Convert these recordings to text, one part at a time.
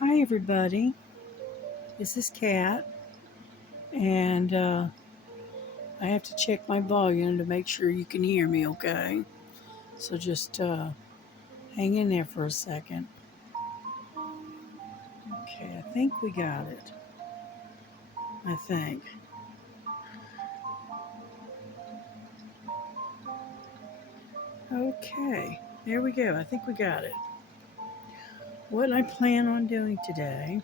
Hi everybody, this is Kat, and I have to check my volume to make sure you can hear me okay. So just hang in there for a second. Okay, I think we got it. I think. Okay, there we go. I think we got it. What I plan on doing today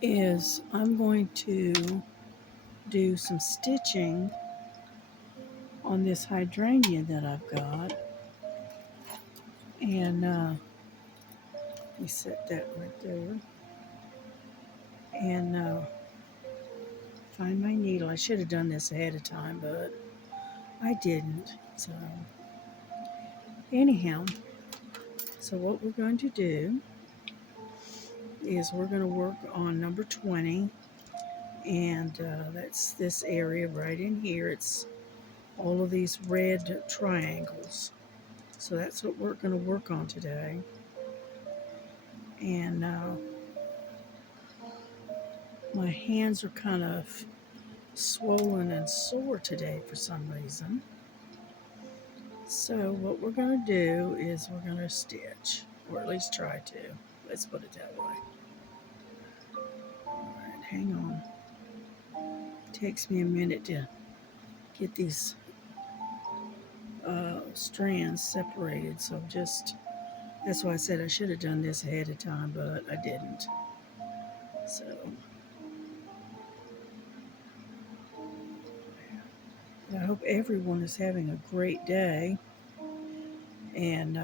is I'm going to do some stitching on this hydrangea that I've got, and let me set that right there. And find my needle. I should have done this ahead of time, but I didn't. So, anyhow, so what we're going to do is we're going to work on number 20, and that's this area right in here. It's all of these red triangles. So that's what we're going to work on today. And my hands are kind of swollen and sore today for some reason. So what we're going to do is we're going to stitch, or at least try to. Let's put it that way. All right, hang on. It takes me a minute to get these strands separated, so that's why I said I should have done this ahead of time, but I didn't. So I hope everyone is having a great day, and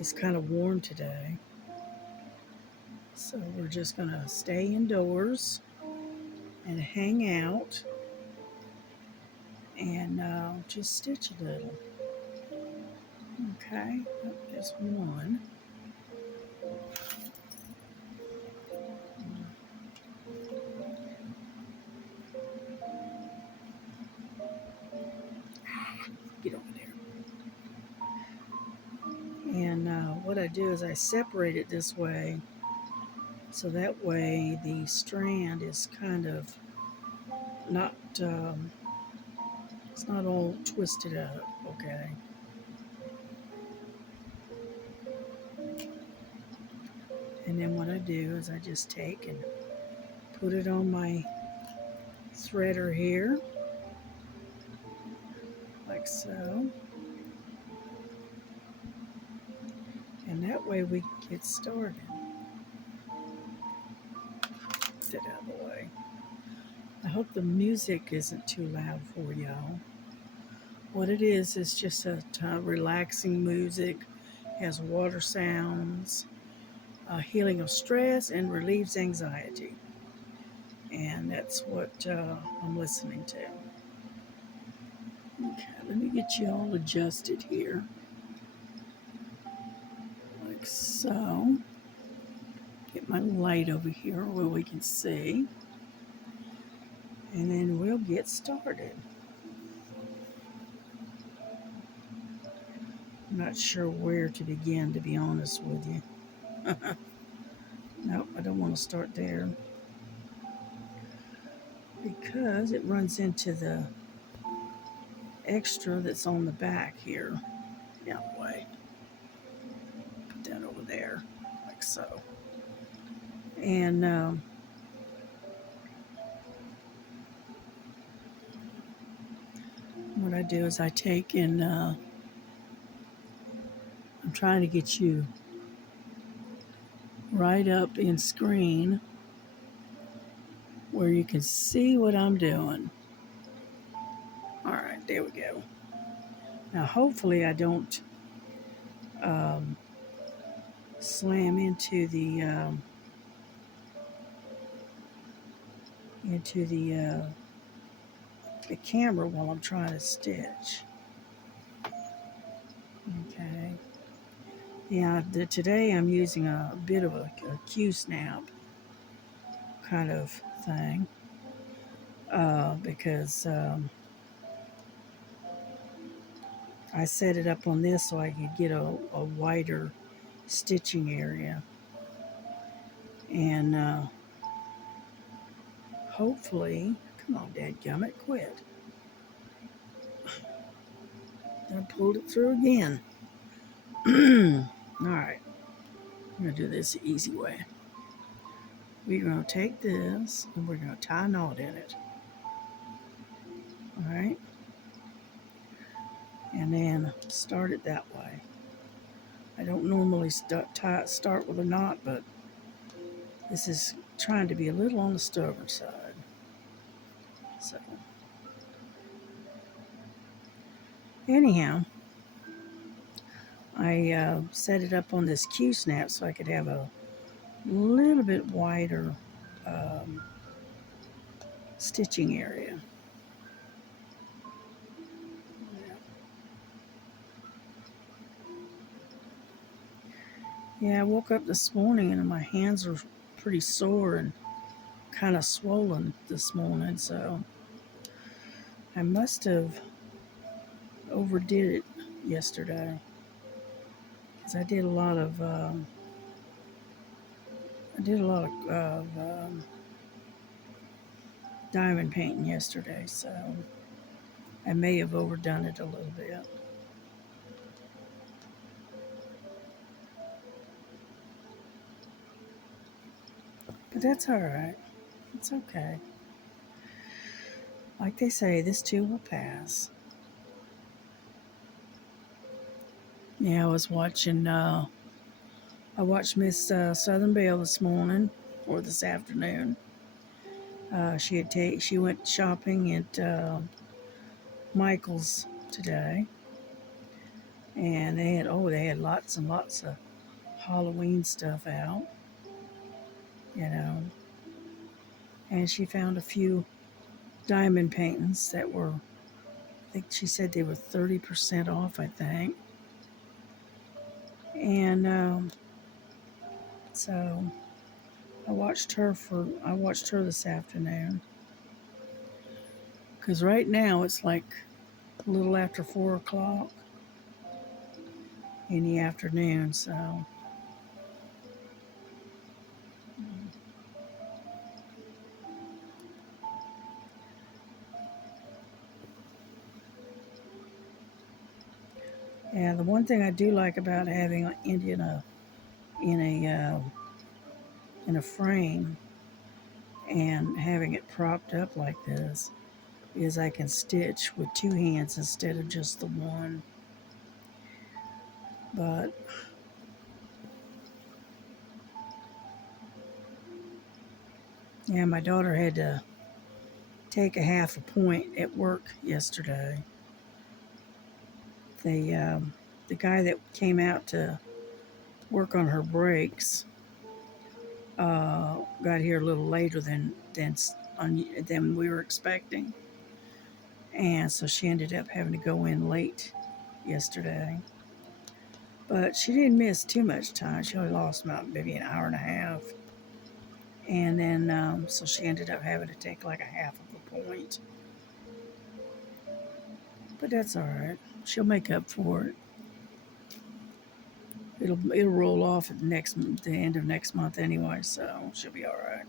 it's kind of warm today. So we're just going to stay indoors and hang out and just stitch a little. Okay, there's one. Get over there. And what I do is I separate it this way, so that way the strand is kind of not, it's not all twisted up, okay? And then what I do is I just take and put it on my threader here, like so. And that way we get started. Get out of the way. I hope the music isn't too loud for y'all. What it is just a relaxing music, has water sounds, healing of stress, and relieves anxiety. And that's what I'm listening to. Okay, let me get you all adjusted here. Like so. Get my light over here where we can see. And then we'll get started. I'm not sure where to begin, to be honest with you. Nope, I don't want to start there, because it runs into the extra that's on the back here. Down the way. Put that over there, like so. And what I do is I take and I'm trying to get you right up in screen where you can see what I'm doing. All right, there we go. Now, hopefully, I don't slam into the camera while I'm trying to stitch. Okay. Yeah, today I'm using a bit of a Q-snap kind of thing because I set it up on this so I could get a wider stitching area. And hopefully, come on, dadgummit, quit. I pulled it through again. All right, I'm going to do this the easy way. We're going to take this and we're going to tie a knot in it. All right, and then start it that way. I don't normally start with a knot, but this is trying to be a little on the stubborn side. So, anyhow, I set it up on this Q-snap so I could have a little bit wider um, stitching area. Yeah, I woke up this morning and my hands are pretty sore and kind of swollen this morning, so I must have overdid it yesterday because I did a lot of diamond painting yesterday, so I may have overdone it a little bit. But that's all right. It's okay. Like they say, this too will pass. Yeah, I watched Miss Southern Belle this morning or this afternoon. She went shopping at Michael's today, and they had lots and lots of Halloween stuff out, you know. And she found a few diamond paintings that were, I think she said they were 30% off, I think. And so I watched her this afternoon because right now it's like a little after 4 o'clock in the afternoon. So yeah, the one thing I do like about having Indian in a frame and having it propped up like this is I can stitch with two hands instead of just the one. But yeah, my daughter had to take a half a point at work yesterday. The guy that came out to work on her brakes got here a little later than we were expecting, and so she ended up having to go in late yesterday. But she didn't miss too much time. She only lost about maybe an hour and a half, and then so she ended up having to take like a half of a point. But that's all right. She'll make up for it. It'll roll off at the end of next month anyway, so she'll be all right.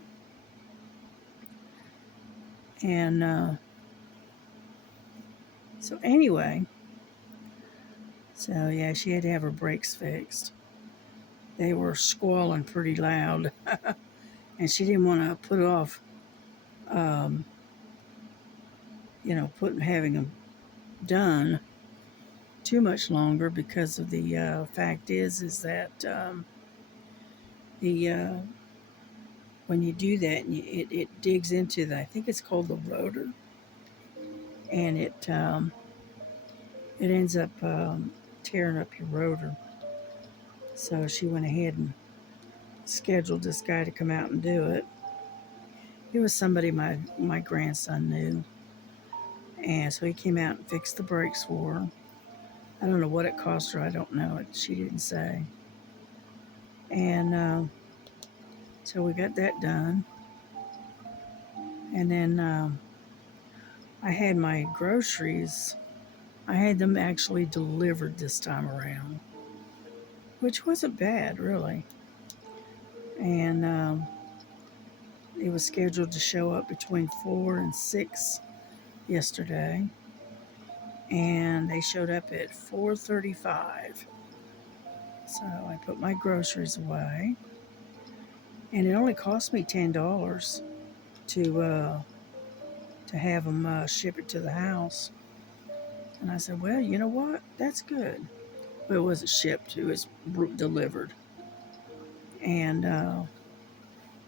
And so anyway, so yeah, she had to have her brakes fixed. They were squalling pretty loud, and she didn't want to put off, um, having them done too much longer because of the fact is that the when you do that, it digs into I think it's called the rotor, and it ends up tearing up your rotor. So she went ahead and scheduled this guy to come out and do it. It was somebody my grandson knew, and so he came out and fixed the brakes for her. I don't know what it cost her. I don't know. She didn't say. And so we got that done. And then I had my groceries. I had them actually delivered this time around. which wasn't bad, really. And it was scheduled to show up between 4 and 6 yesterday, and they showed up at 4:35. So I put my groceries away, and it only cost me $10 to have them ship it to the house. And I said, well, you know what? That's good. But it wasn't shipped; it was delivered. And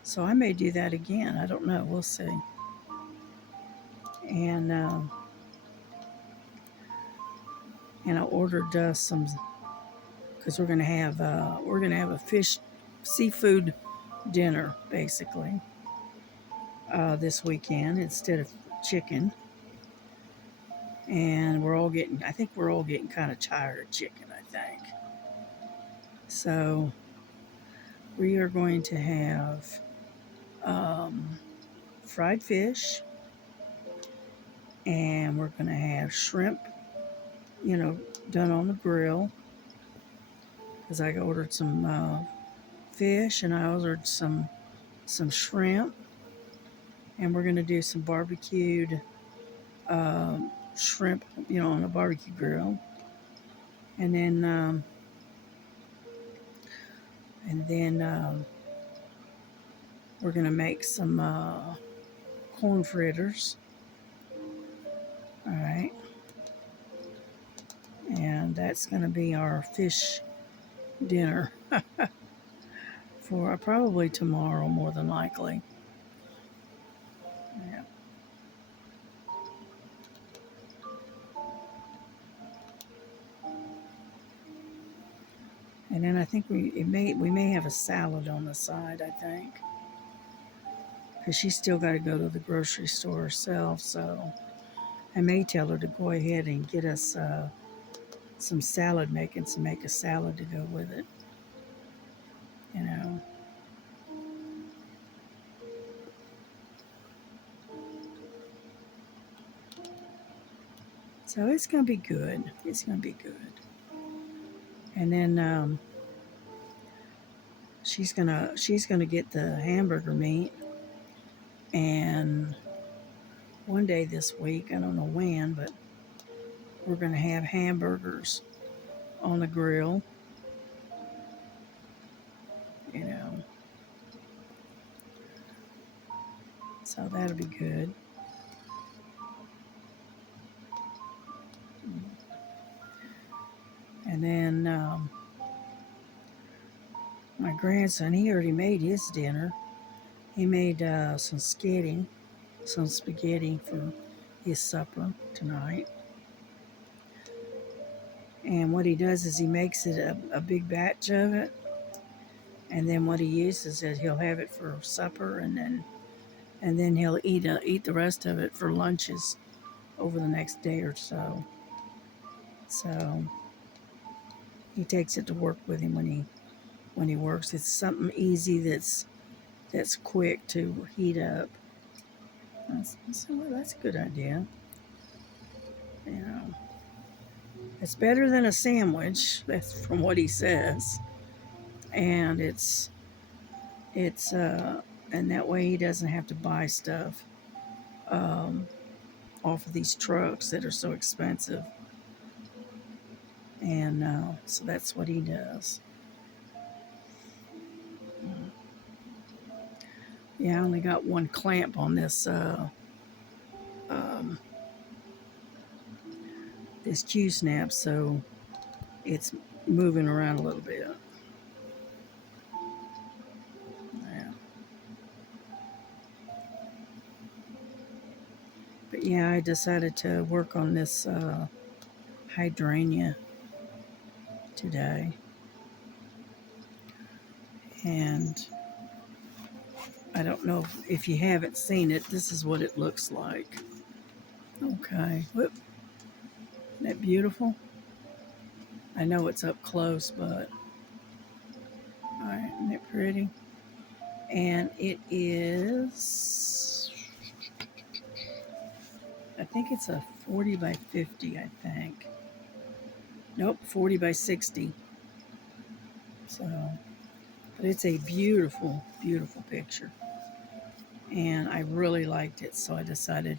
so I may do that again. I don't know. We'll see. And I ordered some because we're gonna have a seafood dinner basically this weekend instead of chicken. And I think we're all getting kind of tired of chicken. I think so. We are going to have um, fried fish, and we're going to have shrimp, you know, done on the grill. Because I ordered some fish, and I ordered some shrimp, and we're going to do some barbecued shrimp, you know, on a barbecue grill, and then we're going to make some corn fritters. All right, and that's going to be our fish dinner for probably tomorrow, more than likely. Yeah. And then I think we may have a salad on the side. I think because she's still got to go to the grocery store herself, so I may tell her to go ahead and get us some salad making, to make a salad to go with it. You know. So it's gonna be good. It's gonna be good. And then she's gonna get the hamburger meat, and one day this week, I don't know when, but we're gonna have hamburgers on the grill. You know, so that'll be good. And then my grandson, he already made his dinner. He made some spaghetti for his supper tonight. And what he does is he makes it a big batch of it, and then what he uses is he'll have it for supper, and then he'll eat the rest of it for lunches over the next day or so. So he takes it to work with him when he works. It's something easy that's quick to heat up. Well, that's a good idea. You know, it's better than a sandwich. That's from what he says, and it's and that way he doesn't have to buy stuff um, off of these trucks that are so expensive. And so that's what he does. Yeah, I only got one clamp on um, this Q snap, so it's moving around a little bit. Yeah. But yeah, I decided to work on this hydrangea today, and I don't know if you haven't seen it. This is what it looks like. Okay, whoop, isn't that beautiful? I know it's up close, but all right, isn't it pretty? And it is, I think it's a 40 by 50, I think. Nope, 40 by 60. So, but it's a beautiful, beautiful picture. And I really liked it, so I decided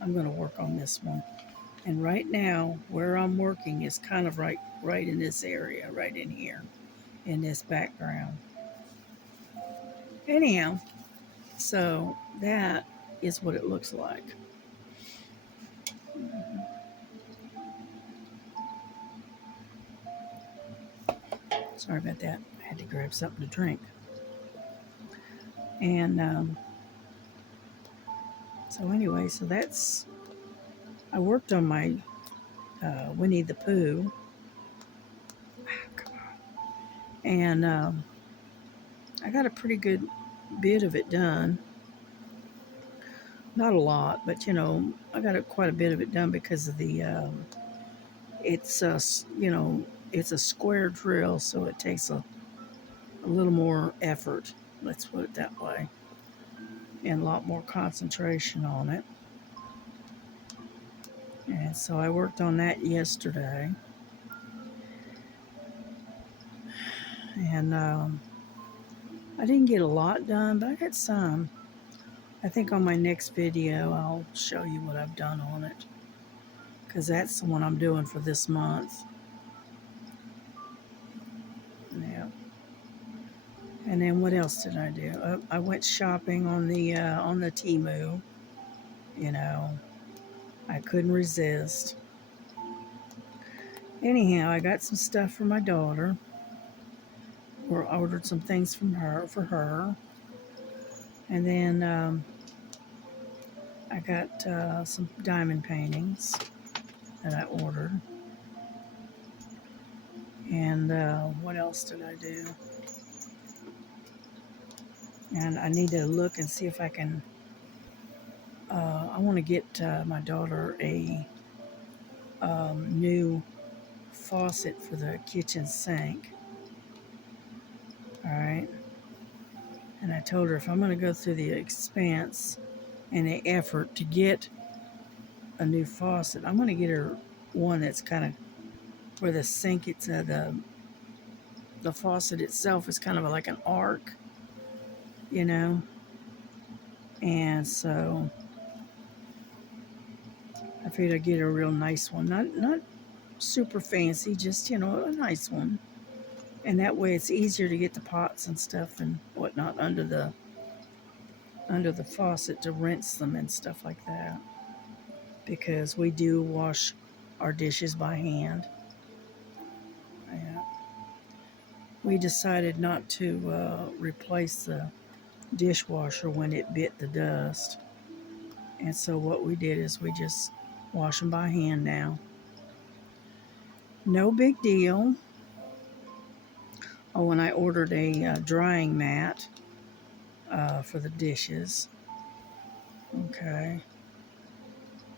I'm going to work on this one. And right now, where I'm working is kind of right in this area, right in here, in this background. Anyhow, so that is what it looks like. Sorry about that. I had to grab something to drink. And so anyway, so that's, I worked on my Winnie the Pooh. And I got a pretty good bit of it done. Not a lot, but I got quite a bit of it done because of the, it's it's a square drill, so it takes a little more effort, let's put it that way, and a lot more concentration on it. And so I worked on that yesterday. And I didn't get a lot done, but I got some. I think on my next video I'll show you what I've done on it, because that's the one I'm doing for this month. Yeah. And then what else did I do? I went shopping on the Temu. You know, I couldn't resist. Anyhow, I got some stuff for my daughter, or ordered some things from her for her. And then I got some diamond paintings that I ordered. And what else did I do? And I need to look and see if I can. I want to get my daughter a new faucet for the kitchen sink. All right. And I told her if I'm going to go through the expense and the effort to get a new faucet, I'm going to get her one that's kind of where the sink, it's the faucet itself is kind of like an arc, you know. And so I figured I'd get her a real nice one, not super fancy, just a nice one. And that way it's easier to get the pots and stuff and whatnot under the faucet to rinse them and stuff like that, because we do wash our dishes by hand. Yeah. We decided not to replace the dishwasher when it bit the dust, and so what we did is we just wash them by hand now. No big deal. Oh, and I ordered a drying mat for the dishes. Okay,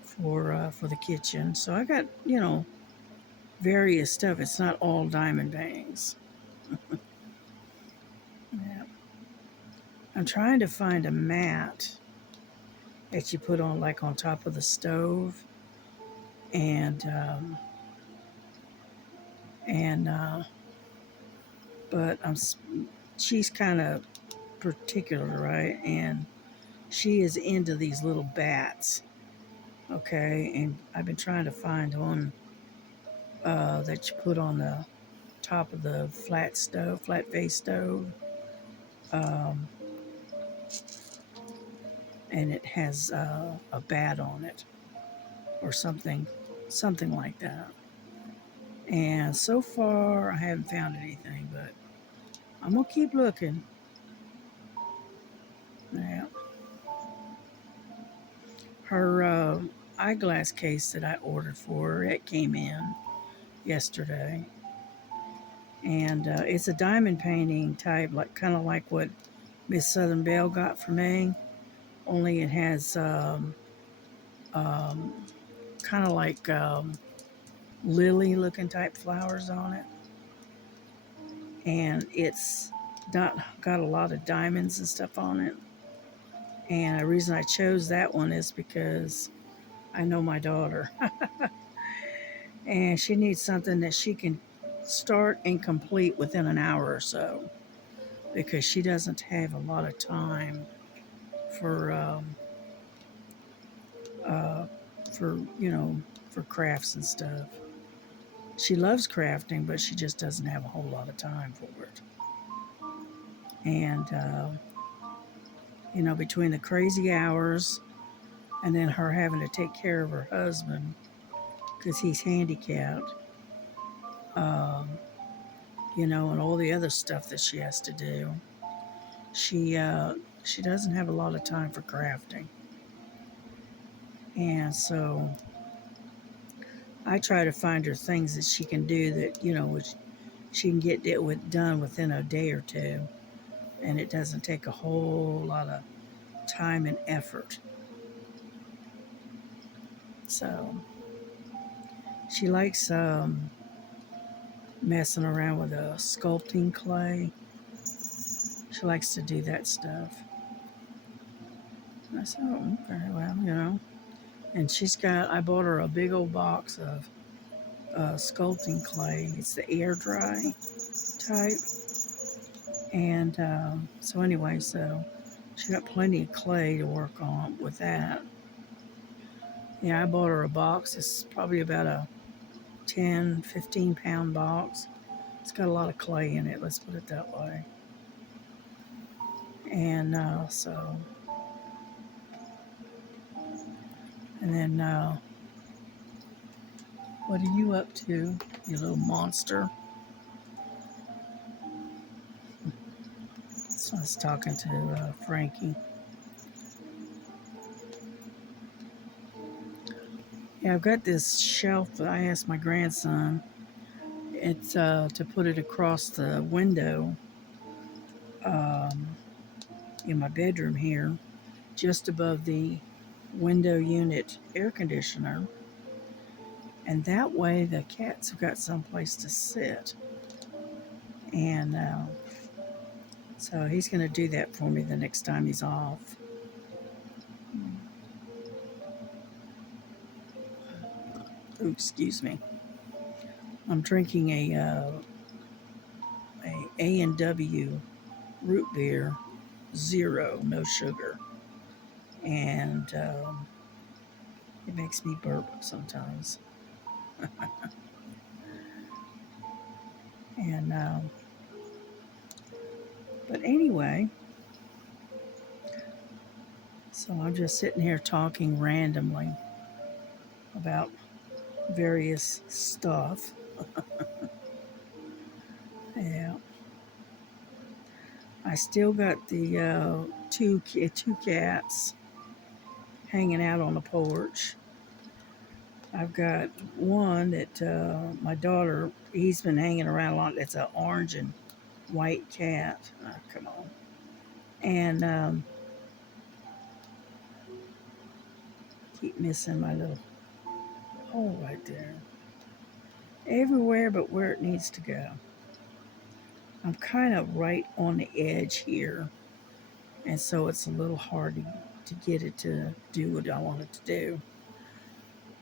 for the kitchen. So I got various stuff. It's not all diamond bangs. Yeah. I'm trying to find a mat that you put on like on top of the stove, and and but she's kind of particular, right? And she is into these little bats. Okay, and I've been trying to find one that you put on the top of the flat face stove, um, and it has a bat on it or something like that. And so far, I haven't found anything, but I'm gonna keep looking. Yeah. Her eyeglass case that I ordered for her, it came in yesterday, and it's a diamond painting type, like kind of like what Miss Southern Belle got for me. Only it has um, kind of like lily-looking type flowers on it, and it's not got a lot of diamonds and stuff on it. And the reason I chose that one is because I know my daughter, and she needs something that she can start and complete within an hour or so because she doesn't have a lot of time for uh, for for crafts and stuff. She loves crafting, but she just doesn't have a whole lot of time for it. And between the crazy hours and then her having to take care of her husband because he's handicapped, um, and all the other stuff that she has to do, she she doesn't have a lot of time for crafting. And so I try to find her things that she can do that which she can get it done within a day or two, and it doesn't take a whole lot of time and effort. So she likes messing around with sculpting clay. She likes to do that stuff. And I said, oh, okay, well. And I bought her a big old box of sculpting clay. It's the air dry type. And so anyway, so she got plenty of clay to work on with that. Yeah, I bought her a box. It's probably about a 10, 15-pound box. It's got a lot of clay in it, let's put it that way. And and then what are you up to, you little monster? So I was talking to Frankie. Yeah, I've got this shelf that I asked my grandson. It's to put it across the window um, in my bedroom here, just above the window unit air conditioner. And that way the cats have got someplace to sit. And so he's going to do that for me the next time he's off. Ooh, excuse me. I'm drinking a&W root beer, zero, no sugar, and it makes me burp sometimes. And but anyway, so I'm just sitting here talking randomly about various stuff. Yeah, I still got the two cats hanging out on the porch. I've got one that my daughter, he's been hanging around a lot. It's an orange and white cat. Oh, come on. And keep missing my little hole right there. Everywhere but where it needs to go. I'm kind of right on the edge here. And so it's a little hard to get it to do what I want it to do.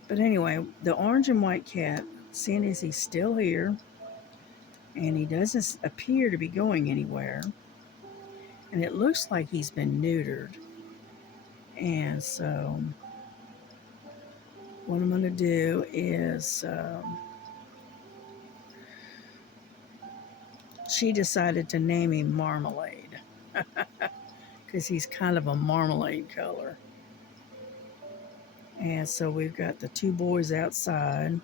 But anyway, the orange and white cat, seeing as he's still here, and he doesn't appear to be going anywhere, and it looks like he's been neutered. And so what I'm going to do is she decided to name him Marmalade because he's kind of a marmalade color. And so we've got the two boys outside.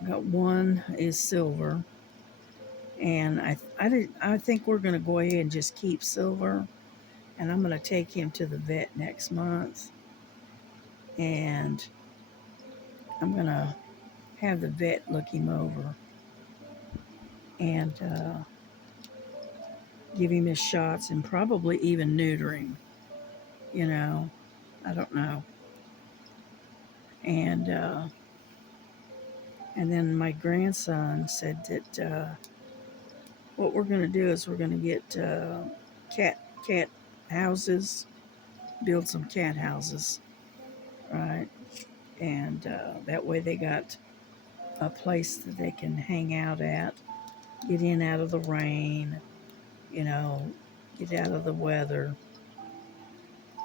We've got one is Silver, and I think we're going to go ahead and just keep Silver, and I'm going to take him to the vet next month, and I'm going to have the vet look him over and give him his shots and probably even neuter him. I don't know. And then my grandson said that what we're going to do is we're going to get cat houses, build some cat houses, right? And that way they got a place that they can hang out at, get in out of the rain, you know, get out of the weather.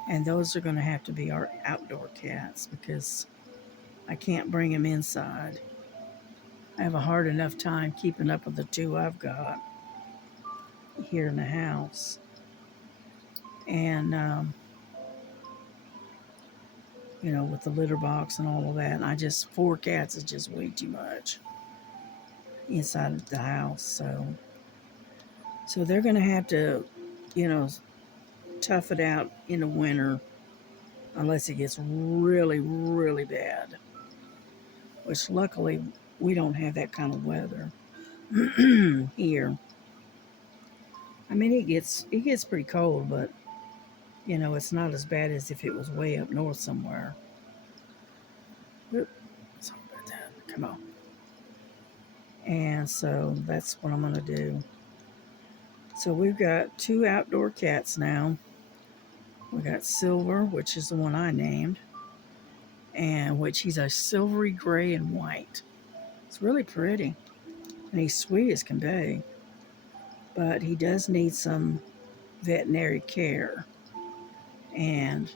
And those are going to have to be our outdoor cats because I can't bring them inside. I have a hard enough time keeping up with the two I've got here in the house. And, with the litter box and all of that. And four cats is just way too much inside of the house. So they're going to have to, you know, tough it out in the winter unless it gets really, really bad, which luckily we don't have that kind of weather here. I mean, it gets pretty cold, but it's not as bad as if it was way up north somewhere. Oop, sorry about that. Come on. And so that's what I'm going to do. So we've got two outdoor cats now. We got Silver, which is the one I named, and which he's a silvery gray and white. It's really pretty, and he's sweet as can be, but he does need some veterinary care. And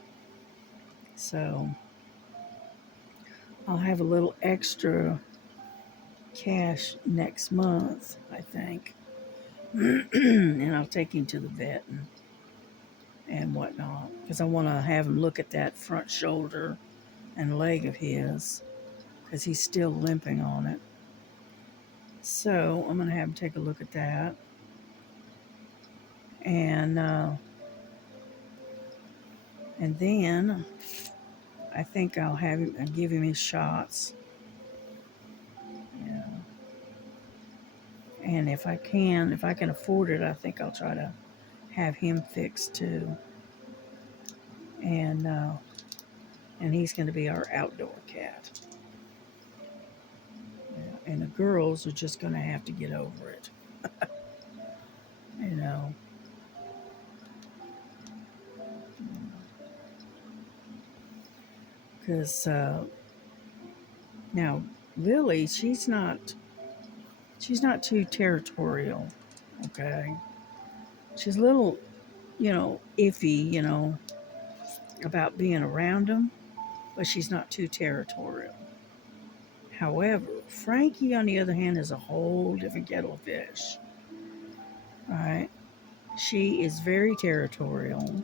so I'll have a little extra cash next month, I think. And I'll take him to the vet and whatnot because I want to have him look at that front shoulder and leg of his because he's still limping on it. So I'm going to have him take a look at that. And then I think I'll give him his shots. Yeah. And if I can afford it, I think I'll try to have him fixed too. And he's going to be our outdoor cat. Yeah. And the girls are just going to have to get over it. you know. Because now Lily, she's not too territorial. Okay, she's a little, iffy, about being around them, but she's not too territorial. However, Frankie, on the other hand, is a whole different kettle of fish. Right? She is very territorial.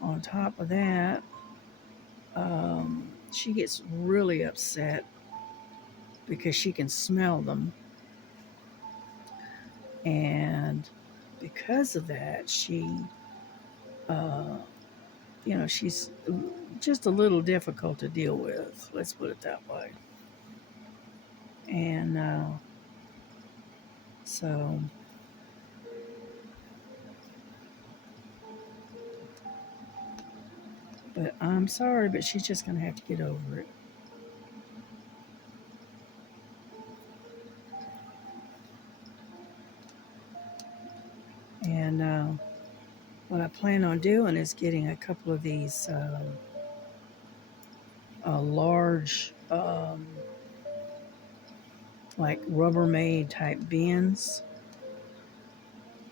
On top of that, she gets really upset because she can smell them. And because of that, uh, she's just a little difficult to deal with. Let's put it that way. And so, but I'm sorry, but she's just going to have to get over it. And what I plan on doing is getting a couple of these large, like Rubbermaid type bins,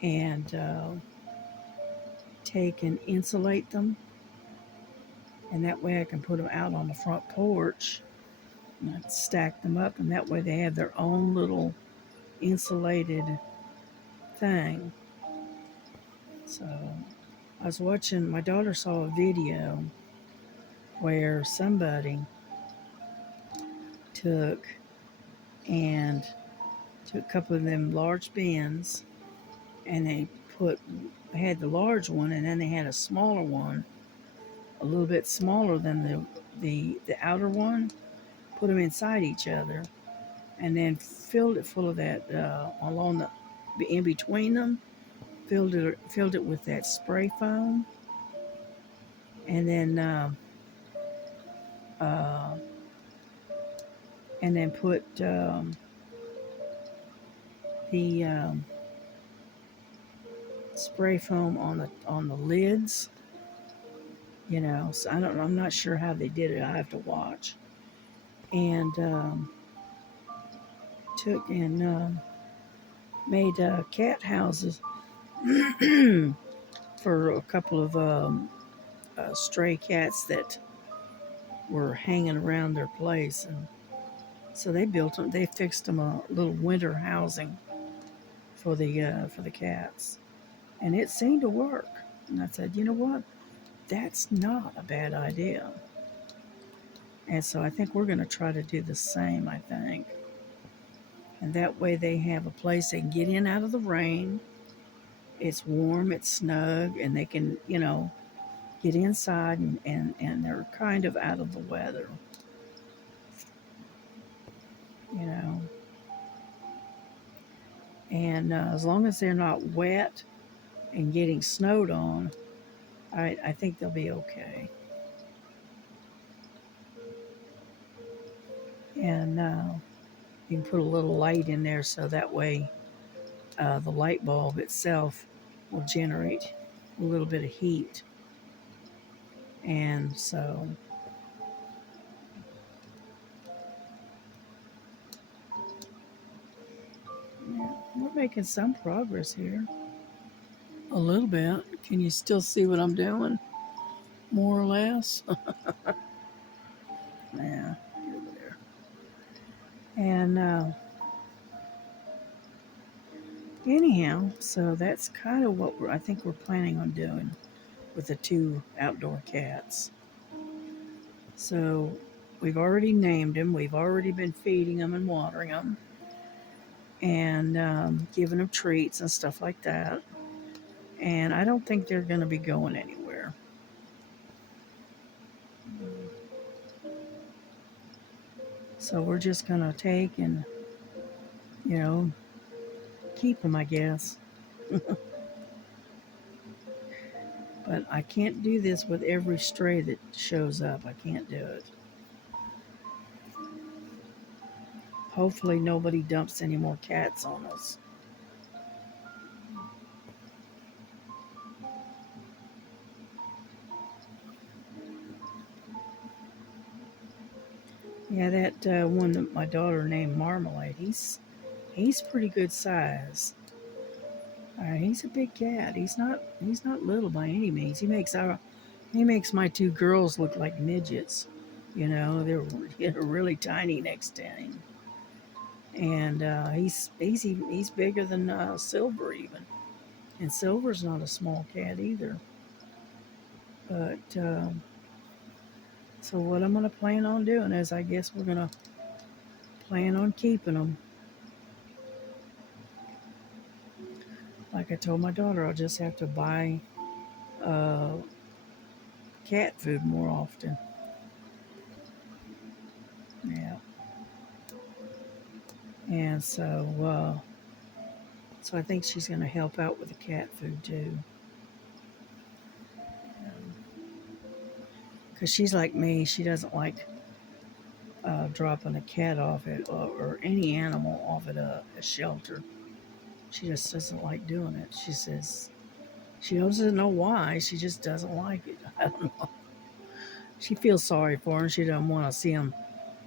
and take and insulate them. And that way I can put them out on the front porch and stack them up. And that way they have their own little insulated thing. So I was watching, my daughter saw a video where somebody took a couple of them large bins and they had the large one and then they had a smaller one, a little bit smaller than the outer one, put them inside each other and then filled it full of that in between them, filled it with that spray foam, and then put the spray foam on the lids. So I'm not sure how they did it. I have to watch. And took and made cat houses for a couple of stray cats that were hanging around their place, and so they built them. They fixed them a little winter housing for the cats, and it seemed to work. And I said, you know what? That's not a bad idea. And so I think we're going to try to do the same. I think, and that way they have a place they can get in out of the rain. It's warm, it's snug, and they can, get inside and they're kind of out of the weather, you know. And as long as they're not wet and getting snowed on, I think they'll be okay. And you can put a little light in there so that way the light bulb itself will generate a little bit of heat. And so, yeah, we're making some progress here. A little bit. Can you still see what I'm doing? More or less? Yeah, over there. And anyhow, so that's kind of what I think we're planning on doing with the two outdoor cats. So we've already named them. We've already been feeding them and watering them and giving them treats and stuff like that. And I don't think they're going to be going anywhere. So we're just going to take and, you know, keep them, I guess. But I can't do this with every stray that shows up. I can't do it. Hopefully nobody dumps any more cats on us. Yeah, that one that my daughter named Marmalade, he's pretty good size. He's a big cat. He's not little by any means. He makes my two girls look like midgets. They're really tiny next to him, and he's bigger than Silver even. And Silver's not a small cat either. But so what I'm gonna plan on doing is, I guess we're gonna plan on keeping them. Like I told my daughter, I'll just have to buy uh, cat food more often. Yeah, and so I think she's gonna help out with the cat food too, because she's like me. She doesn't like dropping a cat off it or any animal off at a shelter. She just doesn't like doing it. She says she doesn't know why. She just doesn't like it. I don't know. She feels sorry for him. She doesn't want to see him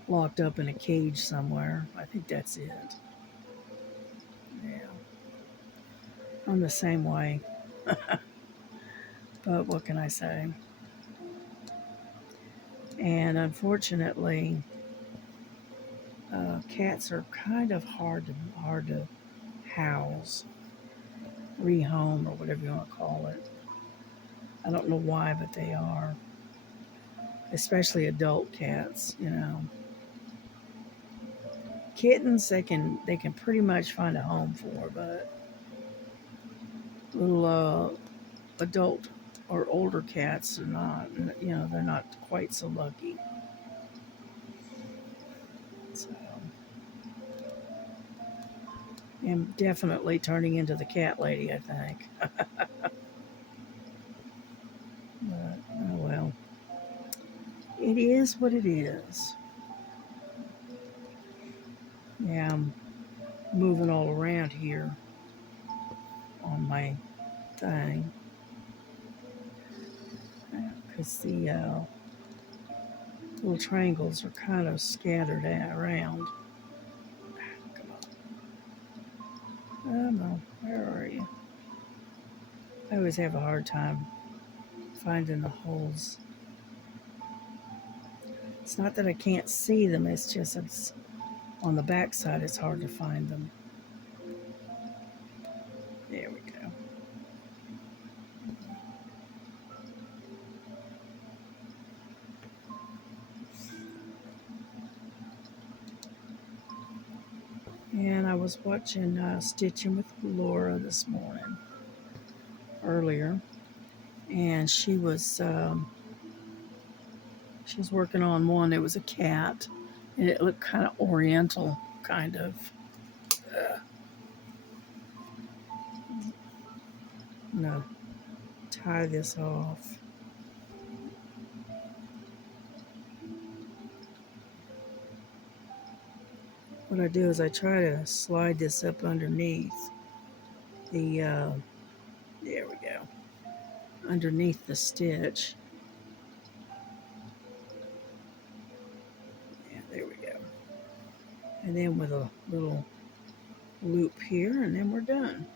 locked up in a cage somewhere. I think that's it. Yeah, I'm the same way. But what can I say? And unfortunately, cats are kind of hard to house, rehome, or whatever you want to call it. I don't know why, but they are. Especially adult cats. Kittens, they can pretty much find a home for, but little adult or older cats are not. They're not quite so lucky. So I'm definitely turning into the cat lady, I think. But oh well, it is what it is. Yeah, I'm moving all around here on my thing because the little triangles are kind of scattered around. Come on. Emma, where are you? I always have a hard time finding the holes. It's not that I can't see them, it's just it's on the back side it's hard to find them. There we go. And I was watching Stitching with Laura this morning, earlier, and she was working on one. It was a cat, and it looked kind of oriental, kind of. I'm gonna tie this off. What I do is I try to slide this up underneath the, there we go, underneath the stitch. Yeah, there we go. And then with a little loop here, and then we're done.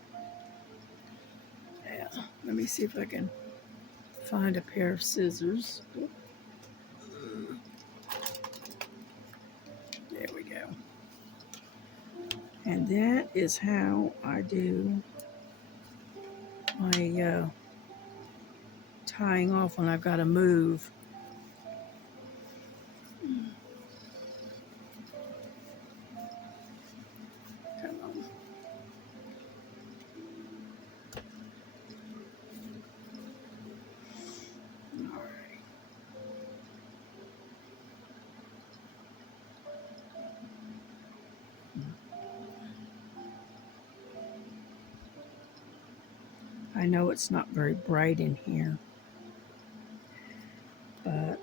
Yeah, let me see if I can find a pair of scissors. There we go. And that is how I do my tying off when I've got to move. Come on. All right. I know it's not very bright in here, but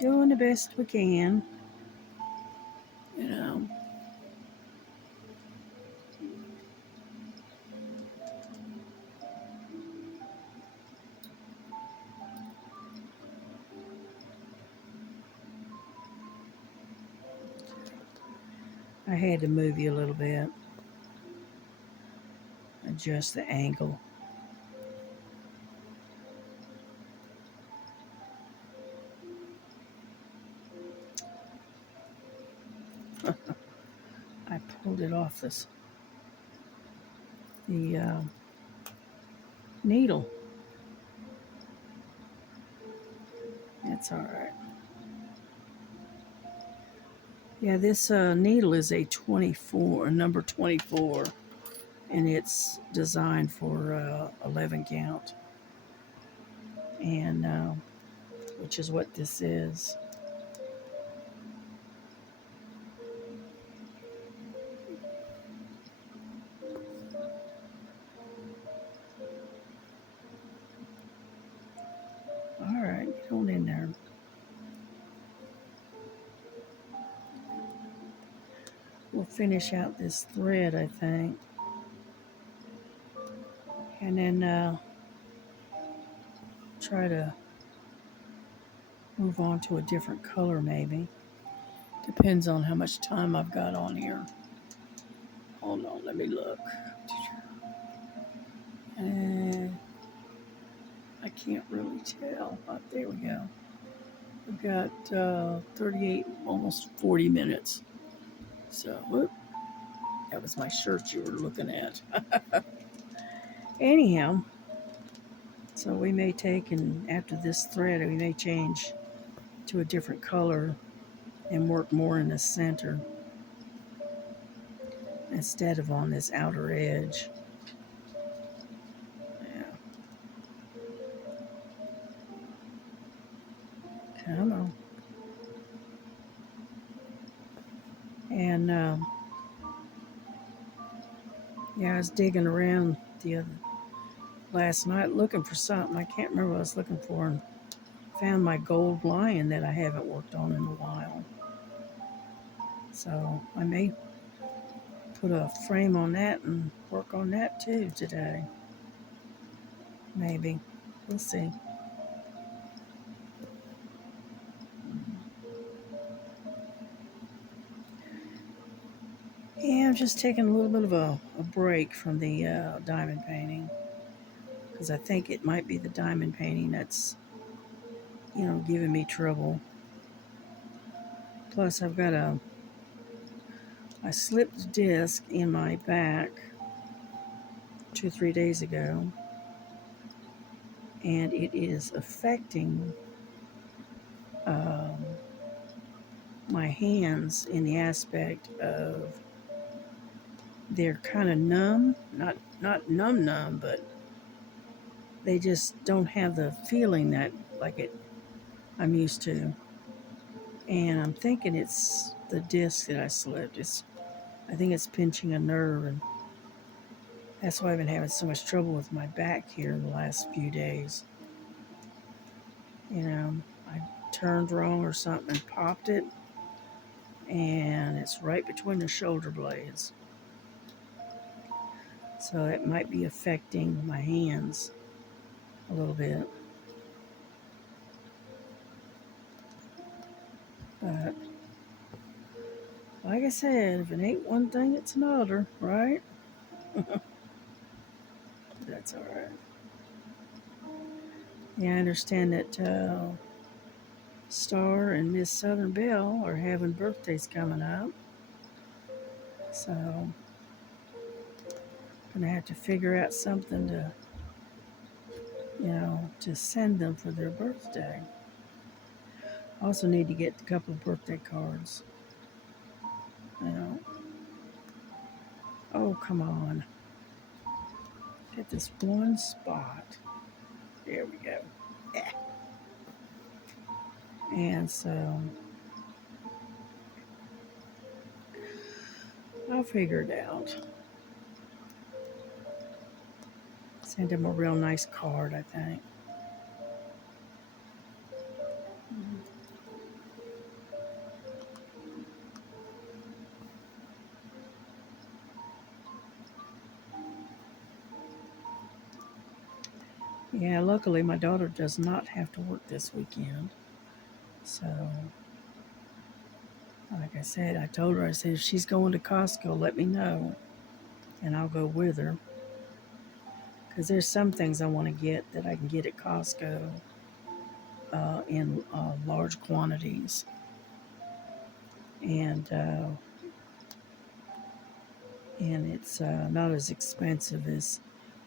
doing the best we can, you know. I had to move you a little bit, adjust the angle. I pulled it off the needle. That's all right. Yeah, this needle is a 24, number 24, and it's designed for 11 count, and which is what this is. All right, get on in there. We'll finish out this thread, I think, and then try to move on to a different color maybe. Depends on how much time I've got on here. Hold on, let me look. I can't really tell. Oh, there we go. We've got 38, almost 40 minutes. So, whoop, that was my shirt you were looking at. Anyhow, so we may take, and after this thread, we may change to a different color and work more in the center instead of on this outer edge. Yeah. Come on. And yeah, I was digging around last night looking for something. I can't remember what I was looking for, and found my gold lion that I haven't worked on in a while. So I may put a frame on that and work on that too today. Maybe. We'll see. Yeah, I'm just taking a little bit of a break from the diamond painting because I think it might be the diamond painting that's, giving me trouble. Plus, I slipped a disc in my back 2 or 3 days ago, and it is affecting um, my hands in the aspect of they're kind of numb, not numb, but they just don't have the feeling that like it I'm used to. And I'm thinking it's the disc that I slipped. I think it's pinching a nerve, and that's why I've been having so much trouble with my back here the last few days. I turned wrong or something and popped it, and it's right between the shoulder blades. So it might be affecting my hands a little bit. But like I said, if it ain't one thing, it's another, right? That's all right. Yeah, I understand that Star and Miss Southern Belle are having birthdays coming up. So I'm gonna have to figure out something to send them for their birthday. I also need to get a couple of birthday cards. You know. Oh, come on. Get this one spot. There we go. Yeah. And so I'll figure it out. Send him a real nice card, I think. Yeah, luckily my daughter does not have to work this weekend. So, like I said, I said, if she's going to Costco, let me know and I'll go with her. Because there's some things I want to get that I can get at Costco in large quantities. And it's not as expensive as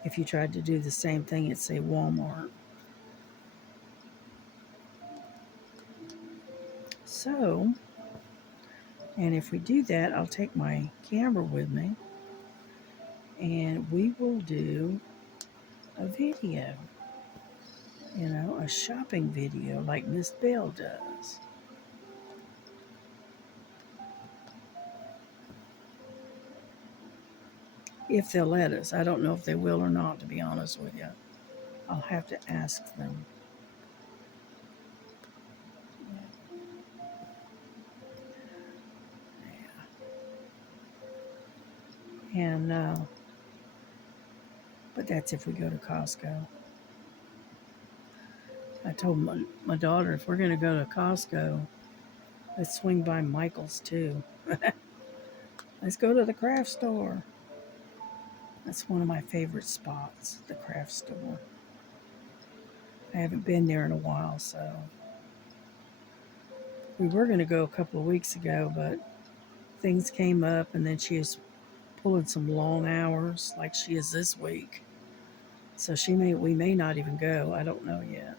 if you tried to do the same thing at, say, Walmart. So, and if we do that, I'll take my camera with me and we will do a video, a shopping video like Miss Belle does. If they'll let us. I don't know if they will or not, to be honest with you. I'll have to ask them. And, but that's if we go to Costco. I told my daughter, if we're going to go to Costco, let's swing by Michael's too. Let's go to the craft store. That's one of my favorite spots, the craft store. I haven't been there in a while, so. We were going to go a couple of weeks ago, but things came up, and then she is pulling some long hours like she is this week. So we may not even go. I don't know yet.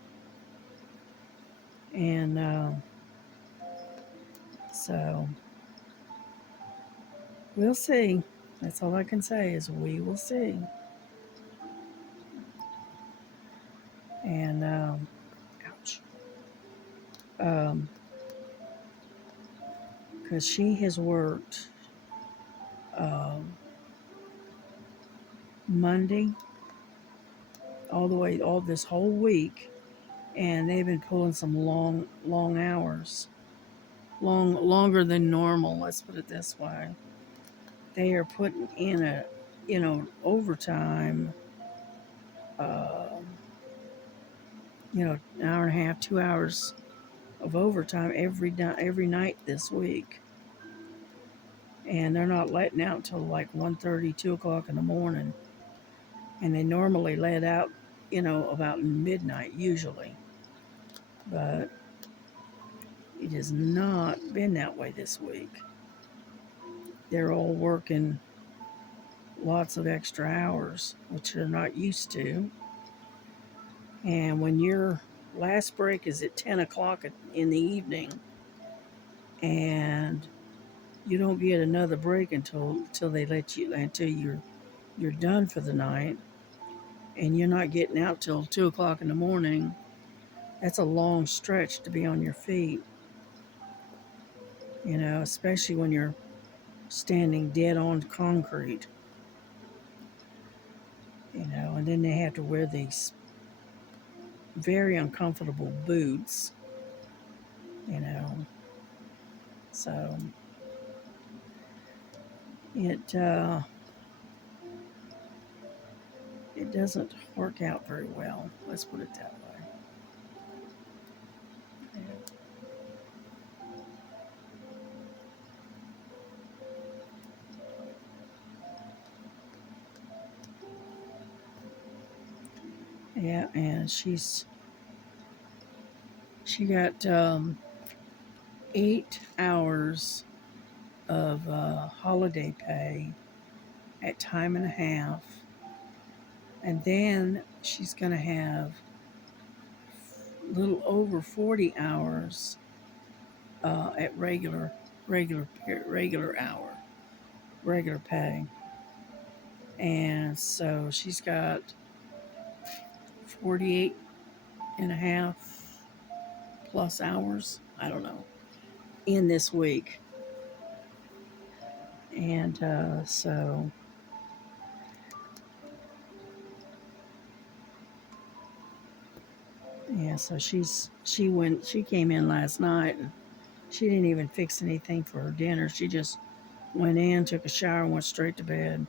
And so we'll see. That's all I can say is we will see. And ouch. Because she has worked Monday all this whole week, and they've been pulling some long hours, longer than normal. Let's put it this way. They are putting in overtime. An hour and a half, 2 hours of overtime every night this week. and they're not letting out till like 1:30, 2 o'clock in the morning. And they normally let out, about midnight usually. But it has not been that way this week. They're all working lots of extra hours, which they're not used to. And when your last break is at 10 o'clock in the evening, and you don't get another break until they let you until you're done for the night, and you're not getting out till 2 o'clock in the morning. That's a long stretch to be on your feet, especially when you're standing dead on concrete, and then they have to wear these very uncomfortable boots, you know. So it it doesn't work out very well. Let's put it that way. Yeah, and she got 8 hours of holiday pay at time and a half, and then she's going to have a little over 40 hours at regular pay. And so she's got 48 and a half plus hours, I don't know, in this week. And so yeah, so she came in last night, and she didn't even fix anything for her dinner. She just went in, took a shower, and went straight to bed.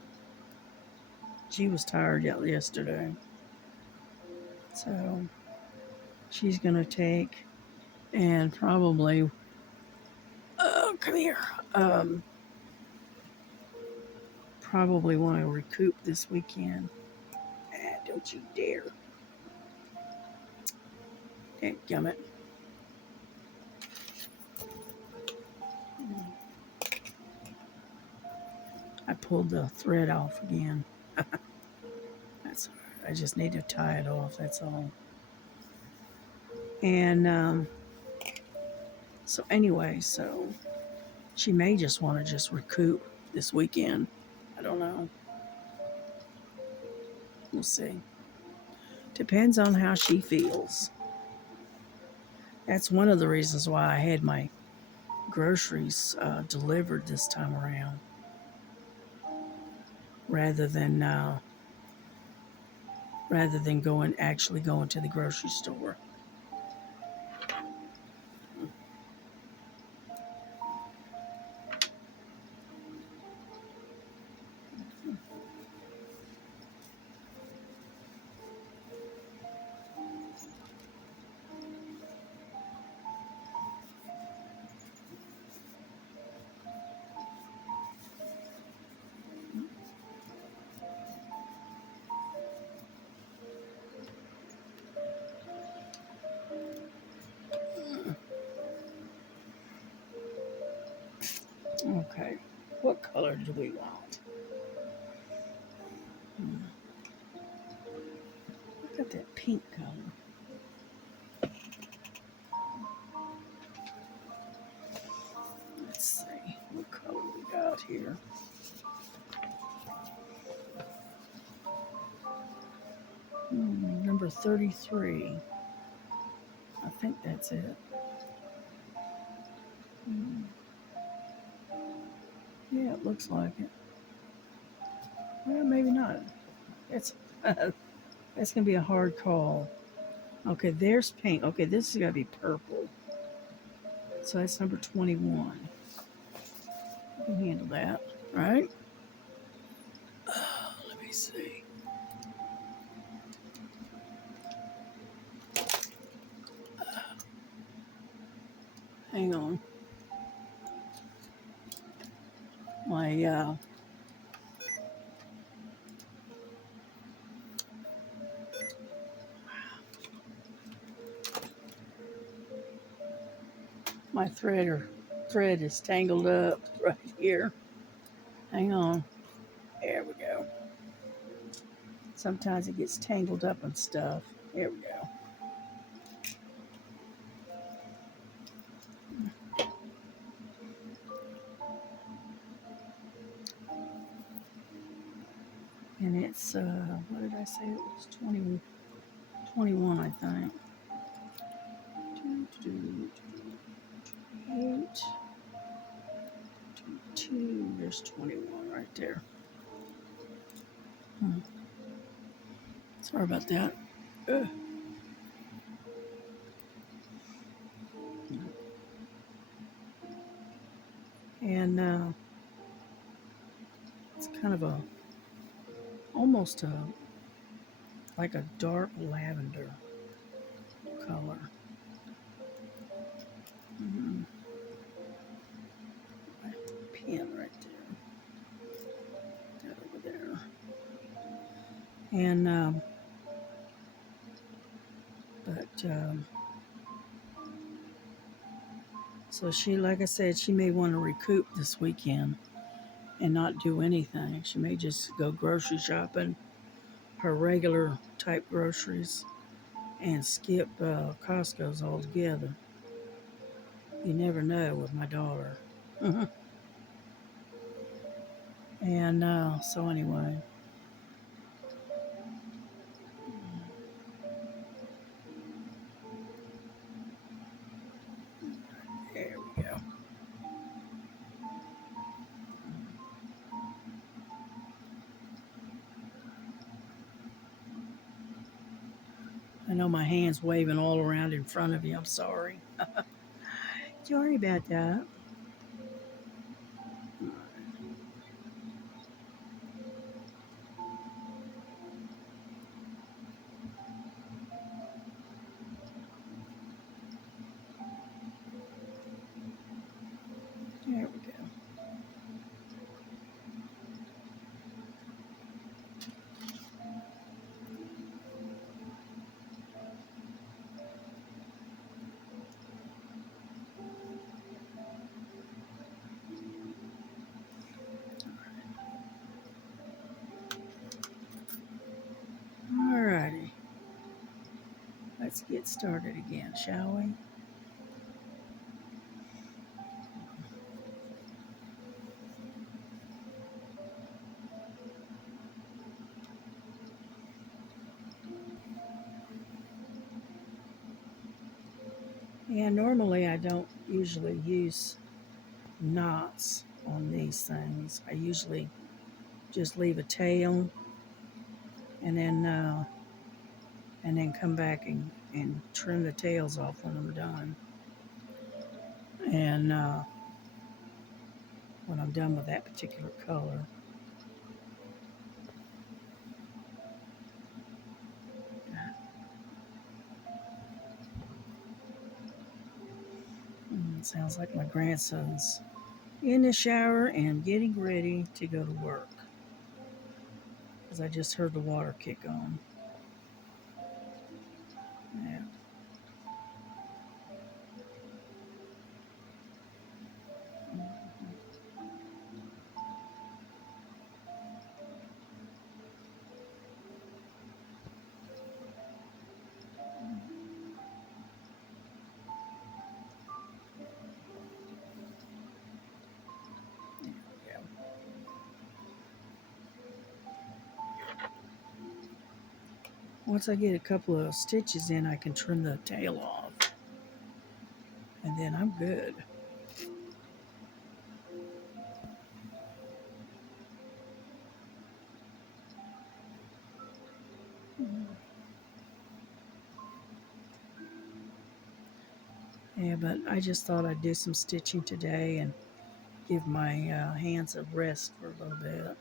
She was tired yesterday. So she's going to take and probably, oh, come here, probably want to recoup this weekend. Don't you dare. Dadgummit. I pulled the thread off again. That's all right. I just need to tie it off, that's all. And so anyway, so she may just want to just recoup this weekend. I don't know. We'll see. Depends on how she feels. That's one of the reasons why I had my groceries delivered this time around, rather than actually going to the grocery store. Okay, what color do we want? Look at that pink color. Let's see what color we got here. Number 33. I think that's it. Yeah, it looks like it. Well, maybe not. It's that's gonna be a hard call. Okay, there's pink. Okay, this is gonna be purple. So that's number 21. You can handle that, right? Let me see. Hang on. My my thread is tangled up right here. Hang on. There we go. Sometimes it gets tangled up and stuff. There we go. And it's what did I say? It was 21, I think. 8, 2, there's 21 right there. Sorry about that. Ugh. And it's kind of almost like a dark lavender color. Mm-hmm. My pen right there. That over there. And so she, like I said, she may want to recoup this weekend and not do anything. She may just go grocery shopping, her regular type groceries, and skip Costco's altogether. You never know with my daughter. And so anyway, there we go. I know my hand's waving all around in front of you. I'm sorry. Sorry about that. There we go. Alrighty. Let's get started again, shall we? Yeah, normally I don't usually use knots on these things. I usually just leave a tail and then come back and trim the tails off when I'm done. And when I'm done with that particular color. Sounds like my grandson's in the shower and getting ready to go to work. Because I just heard the water kick on. Yeah. Yeah. Once I get a couple of stitches in, I can trim the tail off. And then I'm good. Yeah, but I just thought I'd do some stitching today and give my hands a rest for a little bit.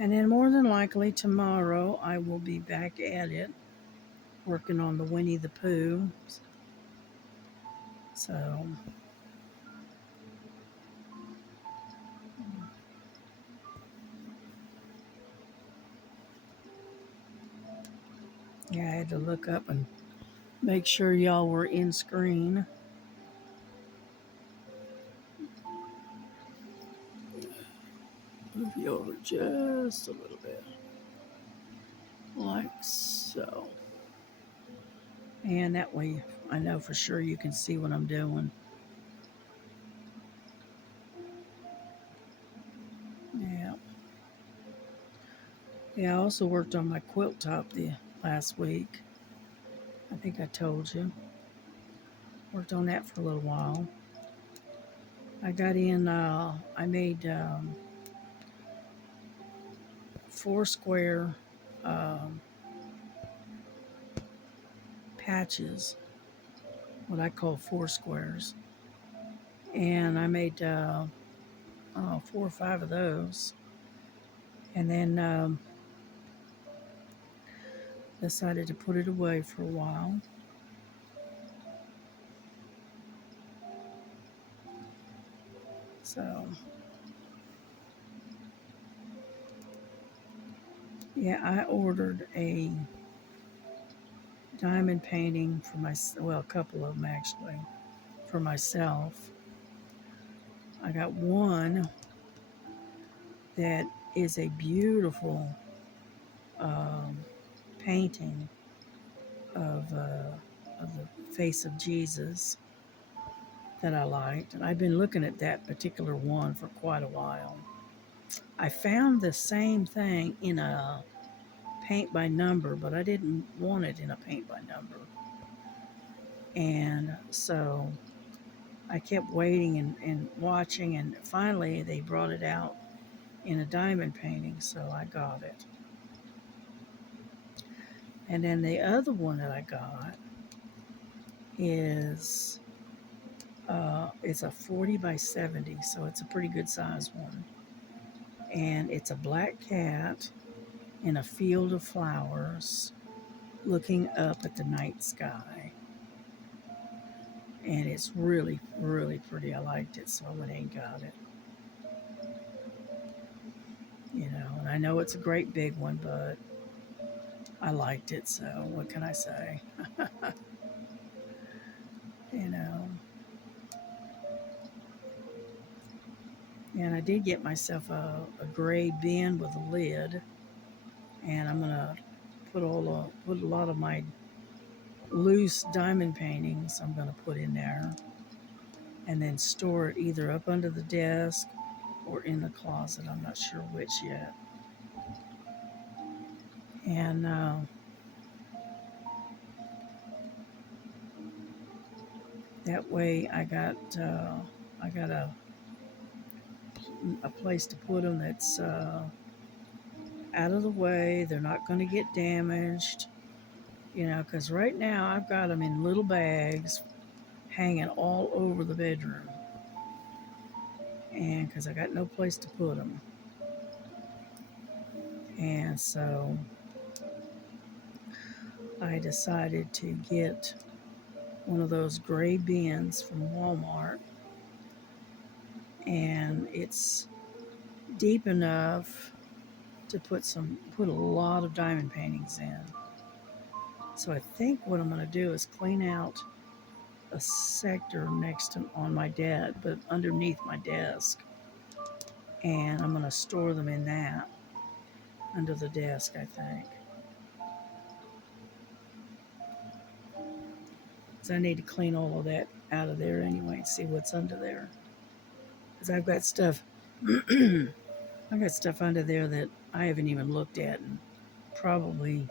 And then more than likely tomorrow I will be back at it working on the Winnie the Pooh. So Yeah, I had to look up and make sure y'all were in screen. Move you over just a little bit, like so. And that way I know for sure you can see what I'm doing. Yeah. Yeah, I also worked on my quilt top the last week. I think I told you. Worked on that for a little while. I got in, I made 4 square um, patches, what I call 4 squares. And I made 4 or 5 of those. And then decided to put it away for a while. So, yeah, I ordered a diamond painting for well, a couple of them actually, for myself. I got one that is a beautiful um, painting of the face of Jesus that I liked. And I've been looking at that particular one for quite a while. I found the same thing in a paint by number, but I didn't want it in a paint by number. And so I kept waiting and watching, and finally they brought it out in a diamond painting, so I got it. And then the other one that I got is it's a 40 by 70, so it's a pretty good size one. And it's a black cat in a field of flowers looking up at the night sky. And it's really, really pretty. I liked it, so I went and got it. You know, and I know it's a great big one, but I liked it, so what can I say? You know, and I did get myself a gray bin with a lid, and I'm gonna put a lot of my loose diamond paintings. I'm gonna put in there, and then store it either up under the desk or in the closet. I'm not sure which yet. And that way, I got a place to put them that's out of the way. They're not going to get damaged, you know, because right now I've got them in little bags hanging all over the bedroom, and because I got no place to put them. And so I decided to get one of those gray bins from Walmart, and it's deep enough to put a lot of diamond paintings in. So I think what I'm going to do is clean out a sector next to on my desk, but underneath my desk, and I'm going to store them in that under the desk, I think. So I need to clean all of that out of there anyway and see what's under there. Because I've got stuff, I've got stuff under there that I haven't even looked at in probably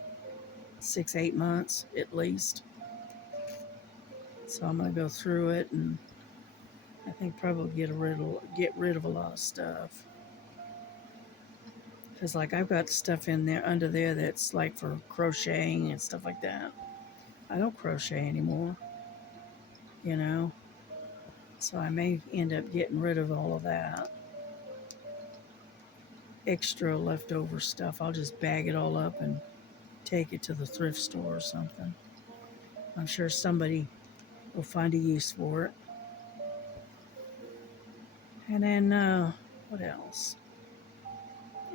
6, 8 months at least. So I'm going to go through it and I think probably get rid of a lot of stuff. Because like I've got stuff in there under there that's like for crocheting and stuff like that. I don't crochet anymore, you know. So I may end up getting rid of all of that extra leftover stuff. I'll just bag it all up and take it to the thrift store or something. I'm sure somebody will find a use for it. And then what else?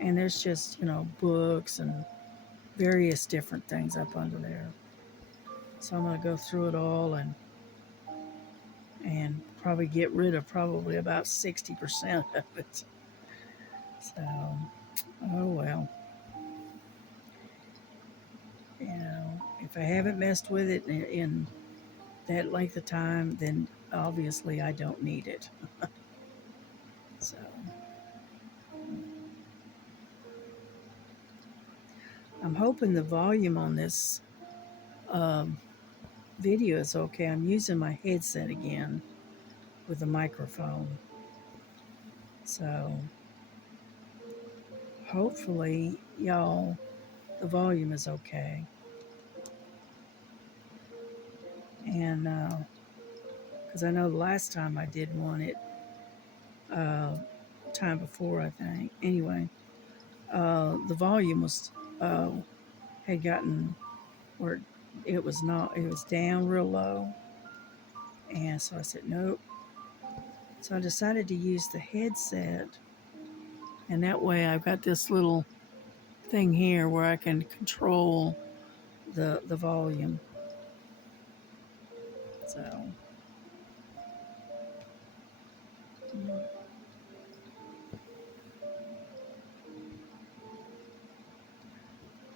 And there's just, you know, books and various different things up under there. So I'm going to go through it all and probably get rid of probably about 60% of it. So, oh well. You know, if I haven't messed with it in that length of time, then obviously I don't need it. So, I'm hoping the volume on this um, video is okay. I'm using my headset again with the microphone. So, hopefully, y'all, the volume is okay. And because I know the last time I did one, uh, time before, I think. Anyway, the volume was uh, had gotten where it was not, it was down real low, and so I said nope. So I decided to use the headset, and that way I've got this little thing here where I can control the volume. So,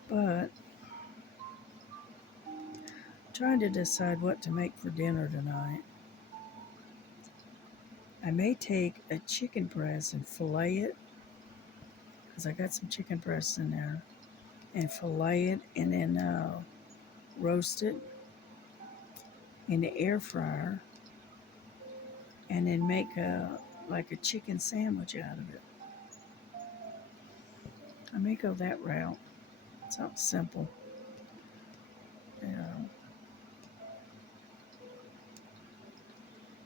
but trying to decide what to make for dinner tonight. I may take a chicken breast and fillet it because I got some chicken breasts in there, and fillet it and then roast it in the air fryer and then make like a chicken sandwich out of it. I may go that route. Something simple, you know,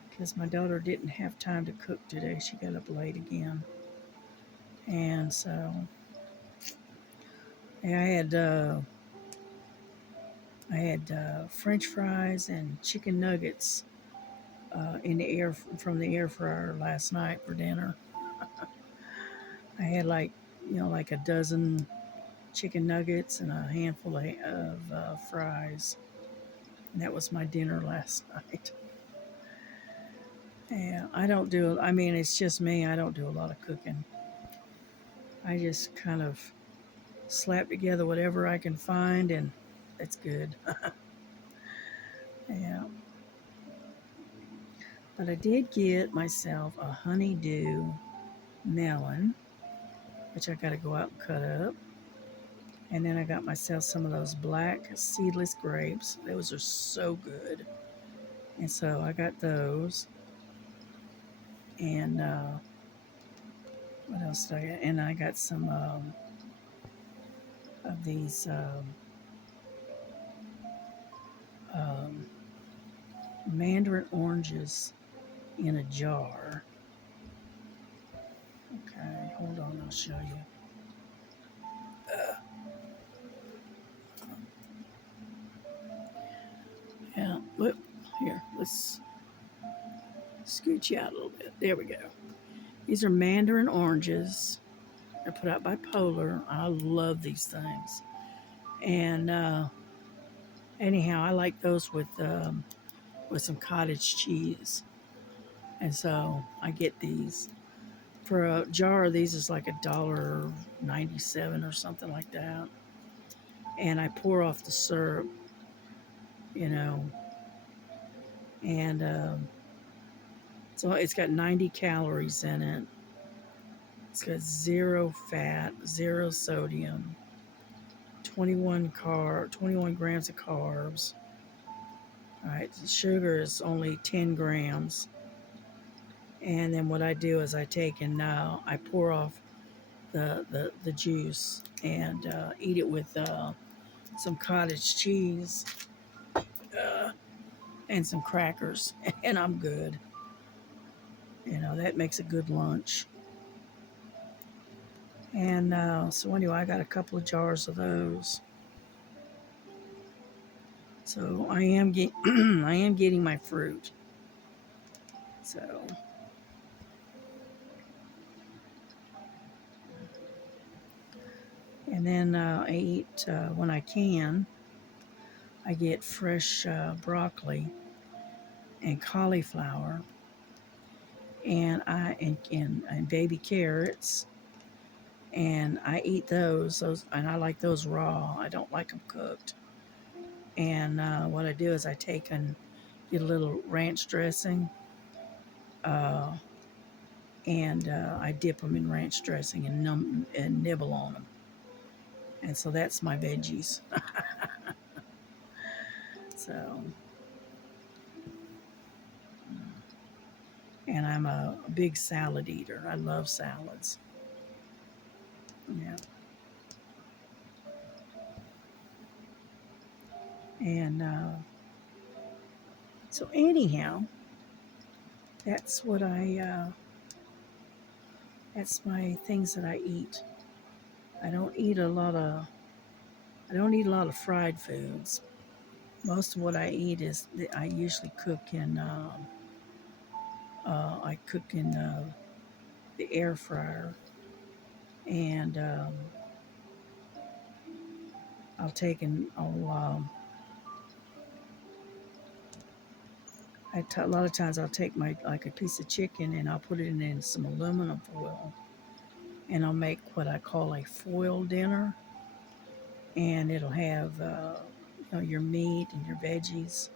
because my daughter didn't have time to cook today. She got up late again, and so yeah, I had French fries and chicken nuggets in the air from the air fryer last night for dinner. I had like a dozen chicken nuggets and a handful of fries. And that was my dinner last night. Yeah, I don't do, I mean, it's just me. I don't do a lot of cooking. I just kind of slap together whatever I can find, and it's good. Yeah. But I did get myself a honeydew melon, which I got to go out and cut up. And then I got myself some of those black seedless grapes. Those are so good. And so I got those. And what else did I get? And I got some of these um, mandarin oranges in a jar. Okay, hold on, I'll show you. Yeah, look, here, let's scoot you out a little bit. There we go. These are mandarin oranges. They're put out by Polar. I love these things. And anyhow, I like those with some cottage cheese. And so I get these. For a jar of these is like $1.97 or something like that. And I pour off the syrup, you know, and so it's got 90 calories in it. It's got zero fat, zero sodium, 21 grams of carbs. All right, the sugar is only 10 grams. And then what I do is I take and now I pour off the juice and eat it with some cottage cheese and some crackers, and I'm good. You know, that makes a good lunch. And so anyway, I got a couple of jars of those. So I am I am getting my fruit. So And then I eat, when I can, I get fresh broccoli and cauliflower, and baby carrots, and I eat those, and I like those raw. I don't like them cooked. And what I do is I take and get a little ranch dressing, uh, and I dip them in ranch dressing and nibble on them. And so that's my veggies. So, and I'm a big salad eater. I love salads. Yeah. And so anyhow, that's what that's my things that I eat. I don't eat a lot of I don't eat a lot of fried foods. Most of what I eat is I usually cook in I cook in the air fryer, and I'll take and a lot of times I'll take my like a piece of chicken and I'll put it in some aluminum foil, and I'll make what I call a foil dinner, and it'll have your meat and your veggies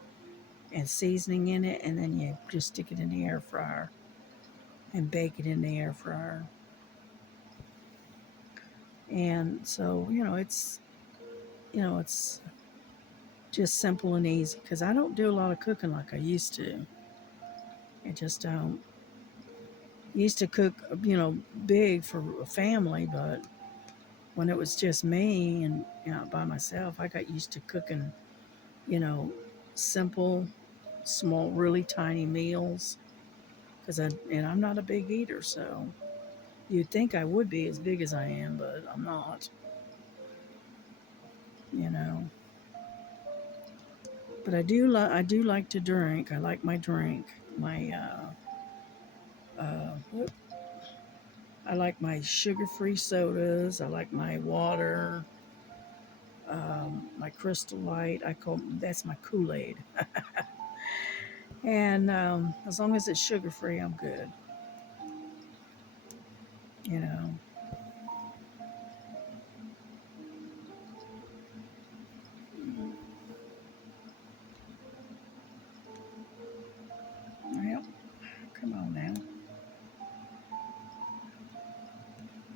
and seasoning in it, and then you just stick it in the air fryer and bake it in the air fryer. And so it's just simple and easy because I don't do a lot of cooking like I used to. I just don't. Used to cook, big for a family, but when it was just me and by myself, I got used to cooking, you know, simple, small, really tiny meals. I'm not a big eater, so you'd think I would be as big as I am, but I'm not. You know, but I do like to drink. I like my drink. My what I like my sugar-free sodas. I like my water, my Crystal Light. That's my Kool-Aid. And as long as it's sugar-free, I'm good. You know. Well, come on now.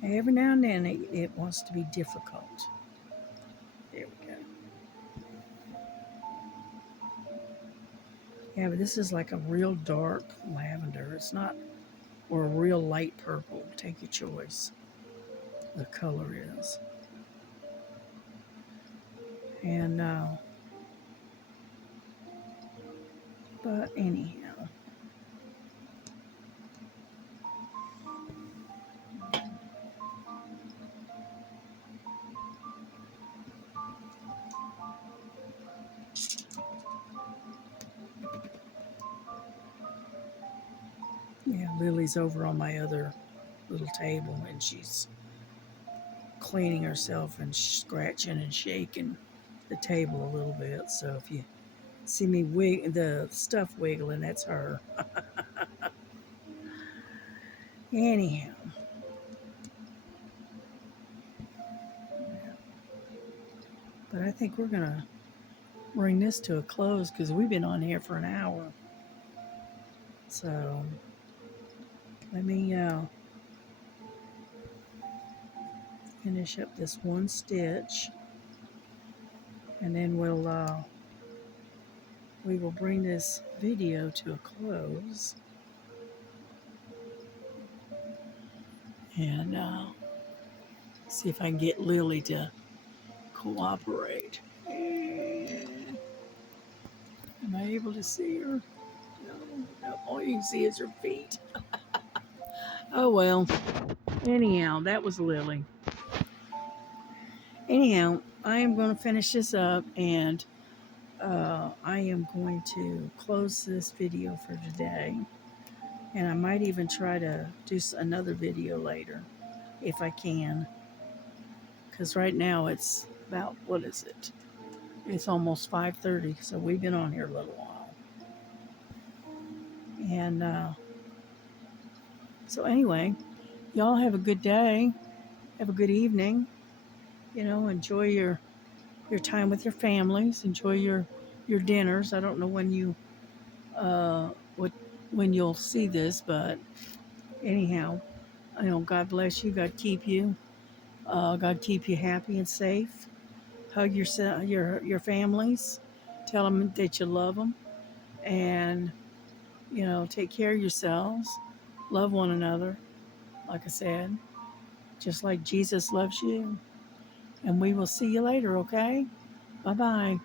Every now and then it wants to be difficult. There we go. Yeah, but this is like a real dark lavender. It's not, or a real light purple. Take your choice. The color is. And, but anyhow, yeah, Lily's over on my other little table and she's cleaning herself and scratching and shaking the table a little bit. So if you see me the stuff wiggling, that's her. Anyhow, but I think we're gonna bring this to a close because we've been on here for an hour. So let me finish up this one stitch, and then we will bring this video to a close, and see if I can get Lily to cooperate. Am I able to see her? No, all you can see is her feet. Oh well. Anyhow, that was Lily. Anyhow, I am going to finish this up, and I am going to close this video for today. And I might even try to do another video later if I can, because right now it's about, what is it? It's almost 5:30, so we've been on here a little while. And so anyway, y'all have a good day. Have a good evening. Enjoy your time with your families. Enjoy your dinners. I don't know when you what when you'll see this, but anyhow, God bless you. God keep you. God keep you happy and safe. Hug your families. Tell them that you love them, and take care of yourselves. Love one another. Like I said, just like Jesus loves you. And we will see you later. Okay. Bye bye.